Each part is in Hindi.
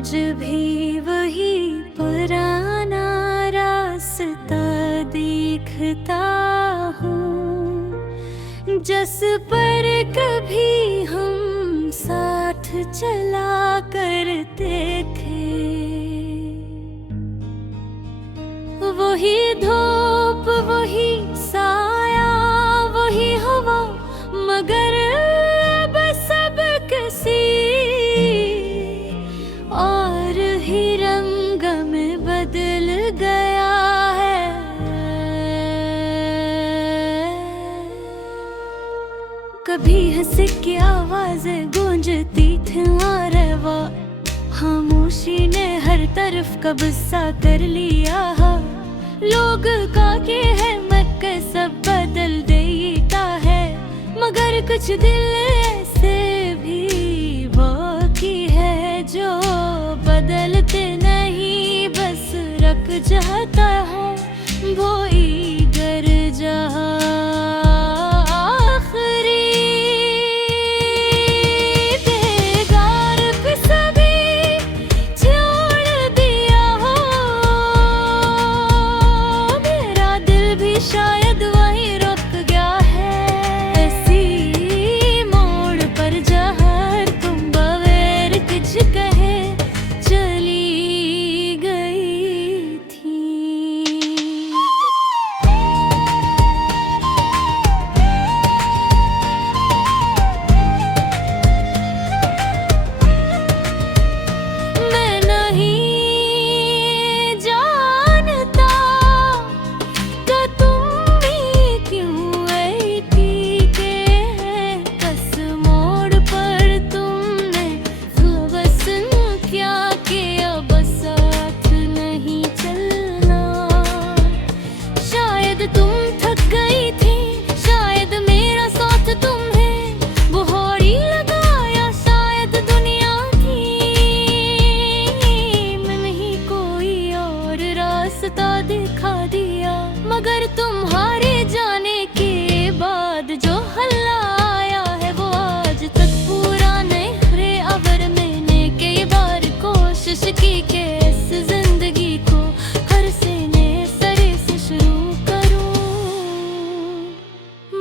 आज भी वही पुराना रास्ता देखता हूँ, जिस पर कभी हम साथ चला करते थे। वही धूप, वही साया, वही हवा, मगर अब सब किसी और ही रंग में बदल गया है। कभी हंसी की आवाजें गूंजती थी और वो खामोशी ने हर तरफ कब्जा कर लिया। लोग काके है मक्के सब बदल देता है, मगर कुछ दिल ऐसे भी बाकी है जो बदलते नहीं, बस रख जाता है वो गर जहाँ शायद वही रुक गया है, ऐसी मोड़ पर जहाँ तुम बगैर कुछ कहे चली गई थी। मैं नहीं तुम थक गई थी, शायद मेरा साथ तुम्हें बुहारी लगाया, शायद दुनिया थी मैं नहीं कोई और रास्ता दिखा दिया, मगर तुम्हारे जाने के बाद जो हल्ला आया है वो आज तक पूरा नहीं रे। अगर मैंने कई बार कोशिश की कि इस जिंदगी को हर से नए सरे से शुरू,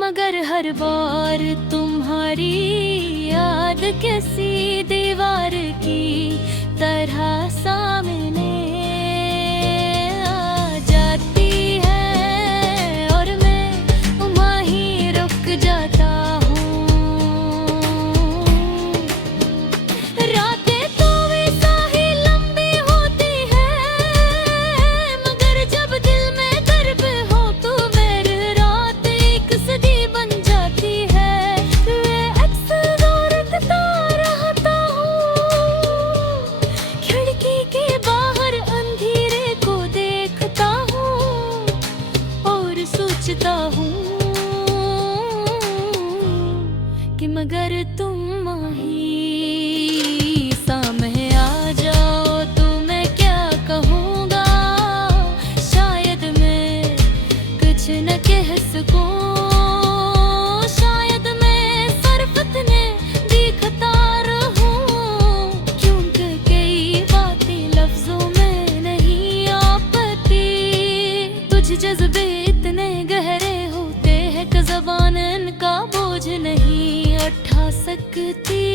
मगर हर बार तुम्हारी याद किसी दीवार की तरह सामने आ जाती है और मैं वहीं रुक जाता हूँ। रातें तो वैसा ही लंबी होती है, मगर जब दिल में दर्द हो तो मेरी रात एक सदी बन जाती है। मैं अक्सर रोता रहता हूँ, खिड़की के बाहर अंधेरे को देखता हूँ और सोचता हूँ कि मगर तुम ही सामने आ जाओ तो मैं क्या कहूँगा, शायद मैं कुछ न कह सकूँ, शायद मैं सिर्फ इतने दिखता रहूँ, क्योंकि कई बातें लफ्जों में नहीं आ पाती। तुझ जज्बे इतने गहरे होते हैं कि ज़बान इनका बोझ नहीं उठा सकती।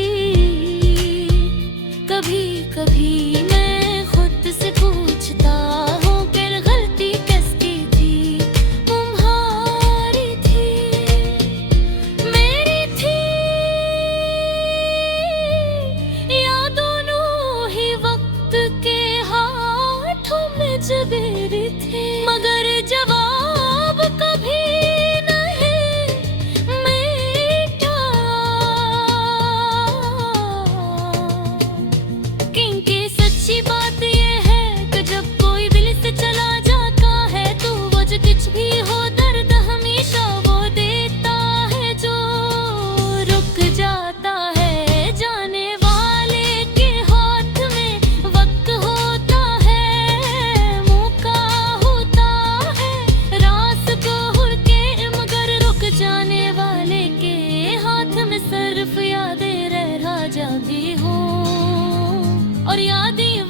कभी कभी मैं खुद से पूछता हूँ कि गलती किसकी थी, तुम्हारी थी मेरी थी, या दोनों ही वक्त के हाथों में जबेरी थे, मगर जवाब कभी नहीं मिटा, क्योंकि सच्ची बात ये है कि जब कोई दिल से चला जाता है तो वो जो कुछ भी हो दर्द हमेशा वो देता है जो रुक जाता है। जाने वाले के हाथ में वक्त होता है, मौका होता है, रास्ता होके, मगर रुक जाने वाले के हाथ में सिर्फ यादें रह राजा भी हो और यादें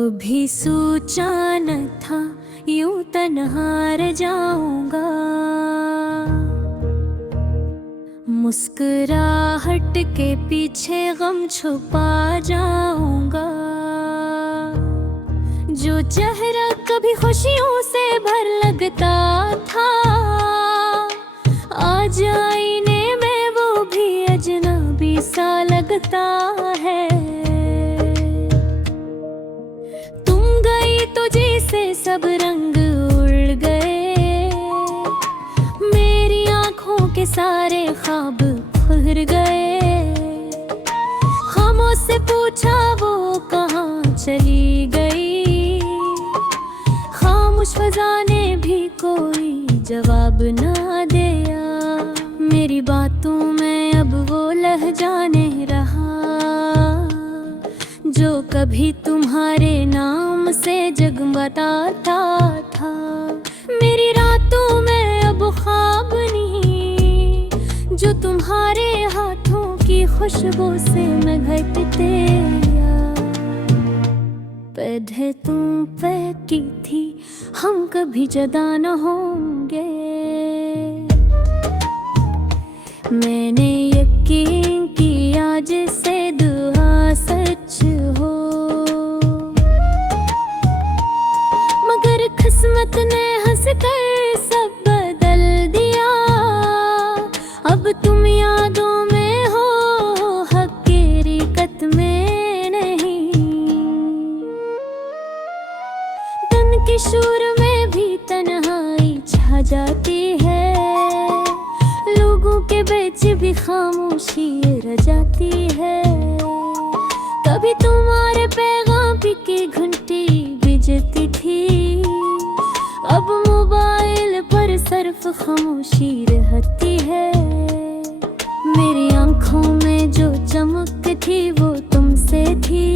कभी सोचा न था यूं तन्हा रह जाऊंगा, मुस्कुराहट के पीछे गम छुपा जाऊंगा। जो चेहरा कभी खुशियों से भर लगता था, आज आईने में वो भी अजनबी सा लगता है। तुम गई तो जैसे सब रंग उड़ गए, मेरी आंखों के सारे ख्वाब उड़ गए। खामोश से पूछा वो कहाँ चली गई, खामोश फज़ा ने भी कोई जवाब ना दिया। मेरी बातों में अब वो लहजा नहीं रहा, जो कभी तुम्हारे नाम से जगमगाता था। मेरी रातों में अब ख्वाब नहीं, जो तुम्हारे हाथों की खुशबू से मैं घटते पौधे तुम पे की थी, हम कभी जुदा न होंगे। मैंने यकीन किया जिसे दुआ सच हो, मगर किस्मत ने हंसकर सब बदल दिया। अब तुम यादों में हो, हकीकत में नहीं। तन के शोर में भी तन्हाई छा जाती है, लोगों के बीच भी खामोशी रह जाती है। कभी तुम्हारे पैगाम की घंटी बजती थी, अब मोबाइल पर सिर्फ खामोशी रहती है। मेरी आंखों में जो चमक थी वो तुमसे थी,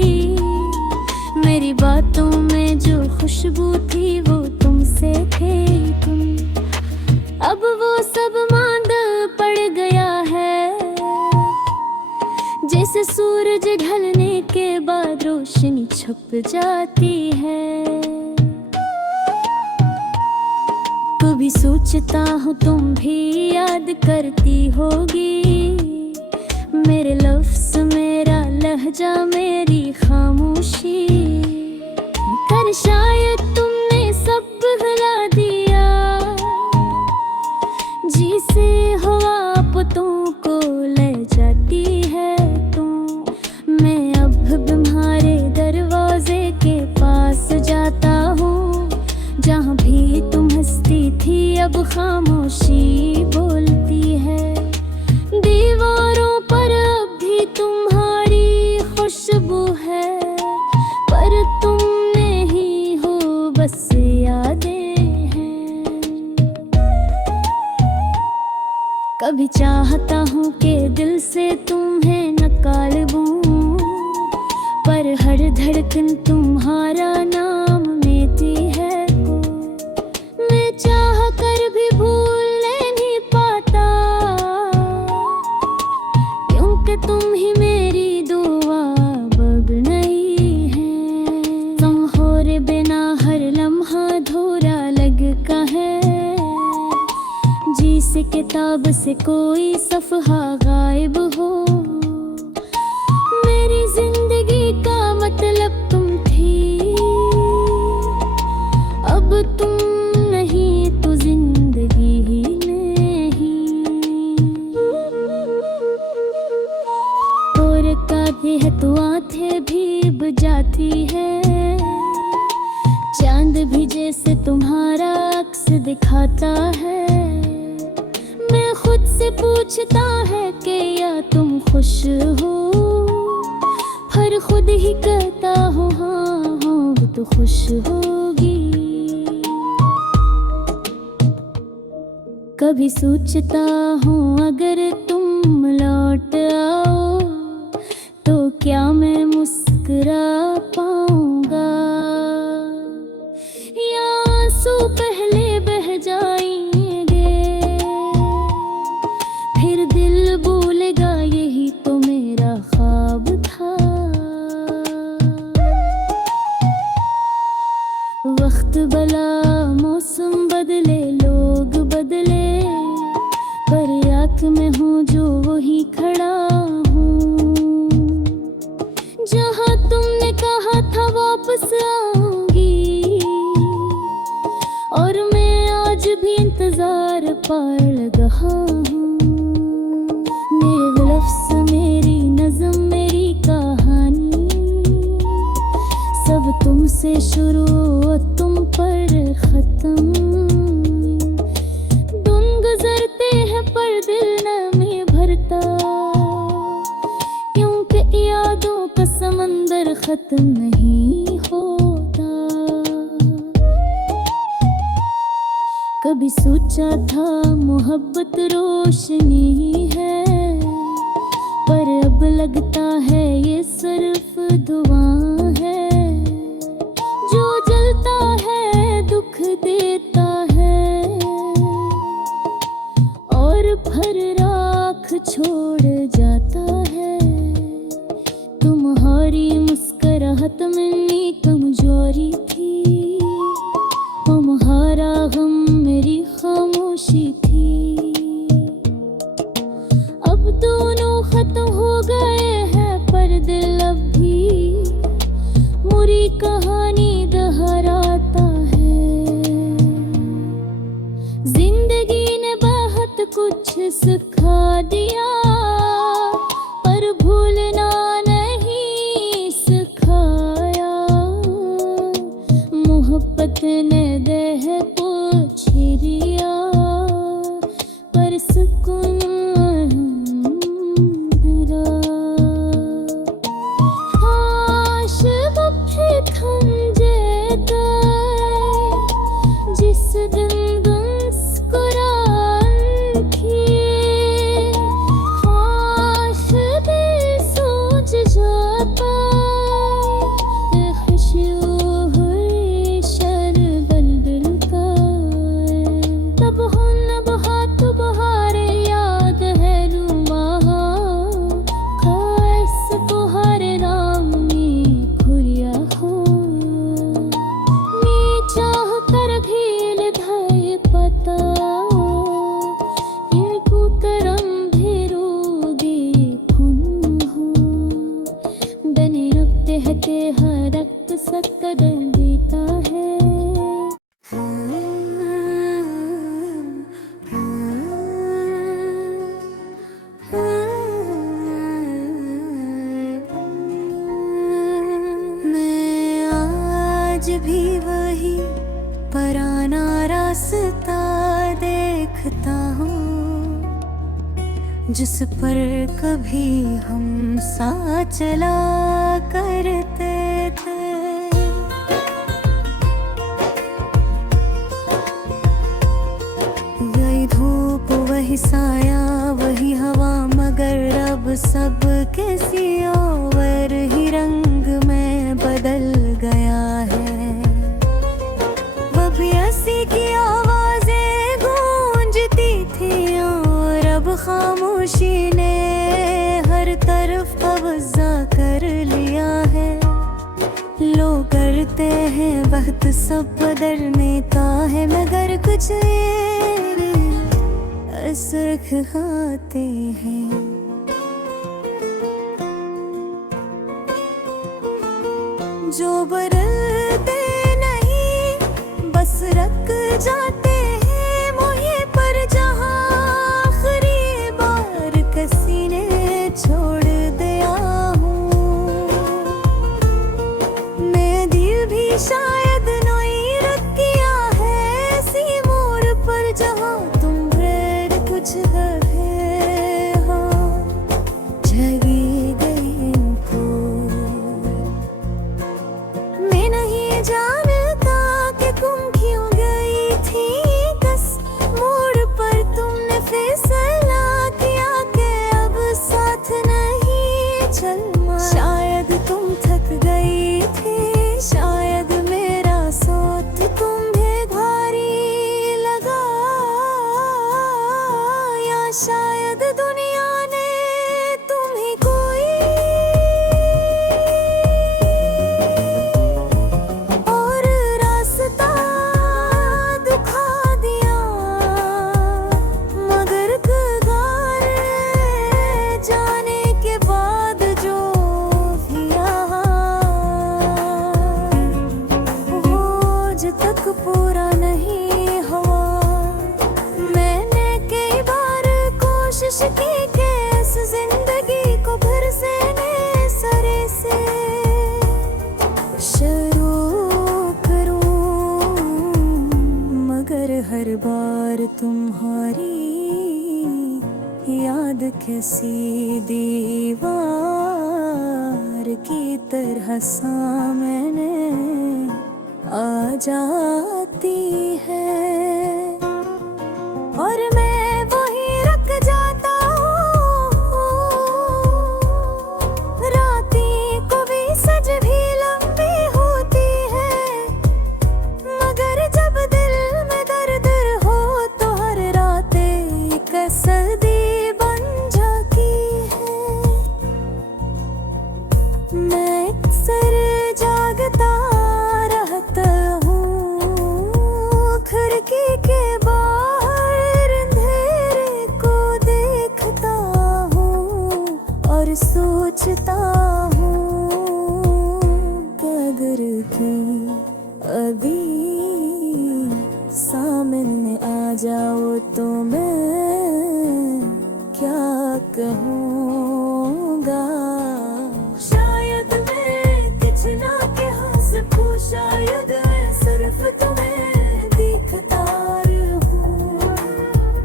मेरी बातों में जो खुशबू थी वो तुमसे थे तुम। अब वो सब मांद पड़ गया है, जैसे सूरज ढलने के बाद रोशनी छुप जाती है। कभी सोचता हूँ तुम भी याद करती होगी, मेरे लफ्ज़ मेरा लहजा मेरी खामोशी। कर शायद तुमने सब भुला दिया, जिसे हवा पतों को ले जाती है तुम। मैं अब तुम्हारे दरवाजे के पास जाता हूँ, जहाँ भी तुम हंसती थी अब खामोशी बोलती है। दीवारों पर अब भी तुम्हारी खुशबू है, पर तुम नहीं हो बस यादें हैं। कभी चाहता हूँ कि दिल से तुम्हें निकाल दूँ, पर हर धड़कन तुम्हारा नाम लेती है। मैं चाह कर भी भूल नहीं पाता, क्योंकि तुम ही मेरी दुआ अब नहीं है। तुम्हारे बिना हर लम्हा अधूरा लगता है, जिसे किताब से कोई सफ़हा गायब हो। मेरी जिंदगी का मतलब तुम थी, अब तुम नहीं तो जिंदगी ही नहीं। और काते है तो आंखें भी बुझाती है, चांद भी जैसे तुम्हारा अक्स दिखाता है। मैं खुद से पूछता है कि या तुम खुश हो, पर खुद ही कहता हूँ हाँ वो तो खुश होगी। कभी सोचता हूँ अगर तुम लौट आओ, तो क्या मैं मुस्कुरा पाऊंगा, या आंसू पहले बह जाएंगे, फिर दिल बोलेगा यही तो मेरा ख्वाब था। भला मौसम बदले, लोग बदले, पर आँख में हूँ जो वही खड़ा हूँ। जहाँ तुमने कहा था वापस आऊंगी, और मैं आज भी इंतजार पार रहा हूँ। मेरे लफ्ज़, मेरी नज़म, मेरी कहानी, सब तुमसे शुरू और तुम पर खत्म। दिन गुजरते हैं पर दिल नहीं भरता, क्योंकि यादों का समंदर खत्म नहीं होता। कभी सोचा था मोहब्बत रोशनी है, पर अब लगता है ये सिर्फ धुआं है। जो जलता है दुख देता है, और फिर राख छोड़ जाता है। तुम्हारी मुस्कुराहट मिलनी कमजोरी थी, तुम्हारा गम मेरी खामोशी थी। अब दोनों खत्म हो गए हैं, पर दिल अब भी मुरी कहानी दोहराता है। जिंदगी ने बहुत कुछ सिखा दिया, पर भूलना नहीं सिखाया। मोहब्बत ने देह को छिरिया, पर सुकून मेरा। काश वो फिर थम जाए जिस दिन मुस्कुरान थी। काश दिल सोच जाता, खुशियों हुई शरबल दिल का। तब हो न बहात बहारे, याद है रूमा, खास को हर राम में खुरिया हो। मैं चाह कर घेल धाय पता, ये कुतरम भेरोगे खुन हो। बने रखते हते हर रक्त सकदर देता है। मैं आज भी वही पुराना रास्ता देखता हूँ, जिस पर कभी हम साथ चला करते थे। वही धूप, वही साया, वही हवा, मगर अब सब किसी और ही रंग में बदल गया है। वो भी हंसी की आवाजें गूंजती थी, और अब खामोशी ने हर तरफ कब्जा कर लिया है। लोग करते हैं वक्त सब बदलने का है, मगर कुछ असर खाते हैं। जो बदलते नहीं बस रख जाते हैं मोहे पर, जहाँ आखिरी बार किसी ने छोड़ दिया हूँ। मैं दिल भी शायद नहीं रख किया है ऐसी मोड़ पर, जहाँ तुम फिर कुछ है हो जगी गई फूल। बुरा नहीं हुआ। मैंने कई बार कोशिश की कि इस जिंदगी को फिर से नए सिरे से शुरू करूं, मगर हर बार तुम्हारी याद किसी दीवार की तरह सामने आ जाती है और मैं वहीं रुक जाता हूँ। रातें को भी सज भी लंबी होती है, मगर जब दिल में दर्द हो तो हर रात एक सर्दी बन जाती है। मैं अक्सर जागता रहता हूँ, खिड़की के बाहर अंधेरे को देखता हूँ और सोचता हूँ कि अगर कोई अभी सामने आ जाओ तो मैं क्या कहूँगा। शायद मैं कुछ ना कह सकूँ, शायद मैं सिर्फ तुम्हें दिखता रहूं,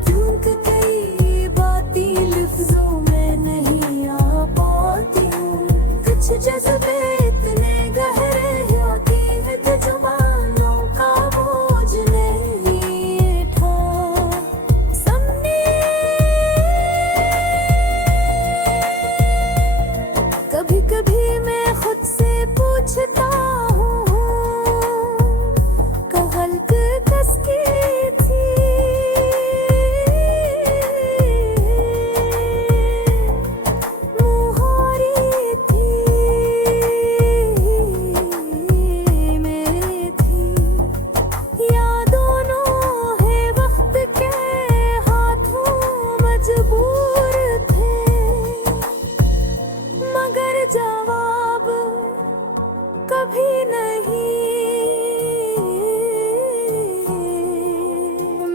क्योंकि कई बातें लफ्जों में नहीं आ पाती हूँ। कुछ जज्बे इतने गहरे होते हैं कि जुबानों का बोझ नहीं उठा। कभी कभी मैं खुद से पूछता हूँ कि हल्क किसकी थी, मुहारी थी मेरी थी, या दोनों है वक्त के हाथों मजबूर थे। मगर जवाब कभी नहीं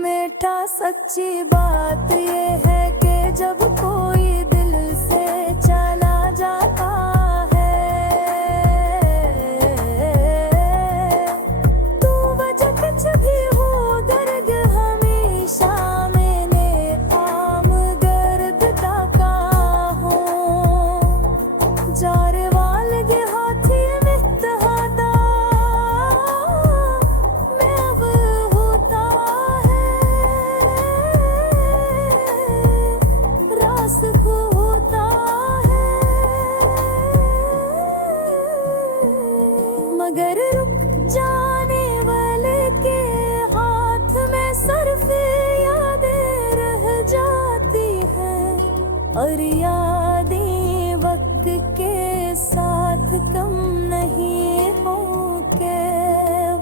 मीठा। सच्ची बात ये है कि जब कोई दिल से चला जाता है तो वजह कुछ भी हो, दर्द हमेशा मैंने आम गर्द का हो। जारवाल के हाथी मितहादा मैं अब होता है, रास को होता है, मगर रुक जाने वाले के हाथ में सिर्फ यादें रह जाती हैं और यादें वक्त के साथ कम नहीं हो के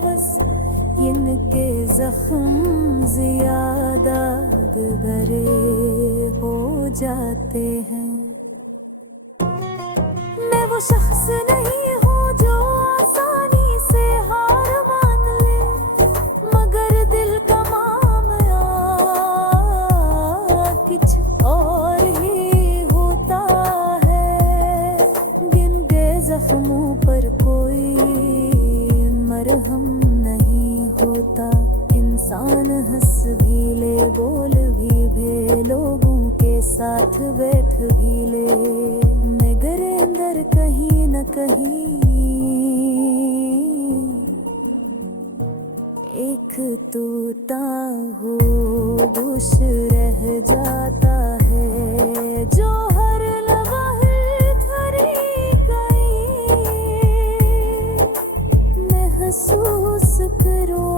बस इनके जख्म ज्यादा गहरे हो जाते हैं। मैं वो शख्स नहीं हूँ जो आसानी से हार मान ले, मगर दिल का मामला कुछ और ही होता है। गिनते जख्मों पर कोई मरहम नहीं होता, इंसान हंस भी ले, बोल भी लोगों के साथ बैठ भी ले, मगर अंदर कहीं न कहीं एक टूटा हो बुश रह जाता है, जो हर लम्हे धरी गई महसूस करो।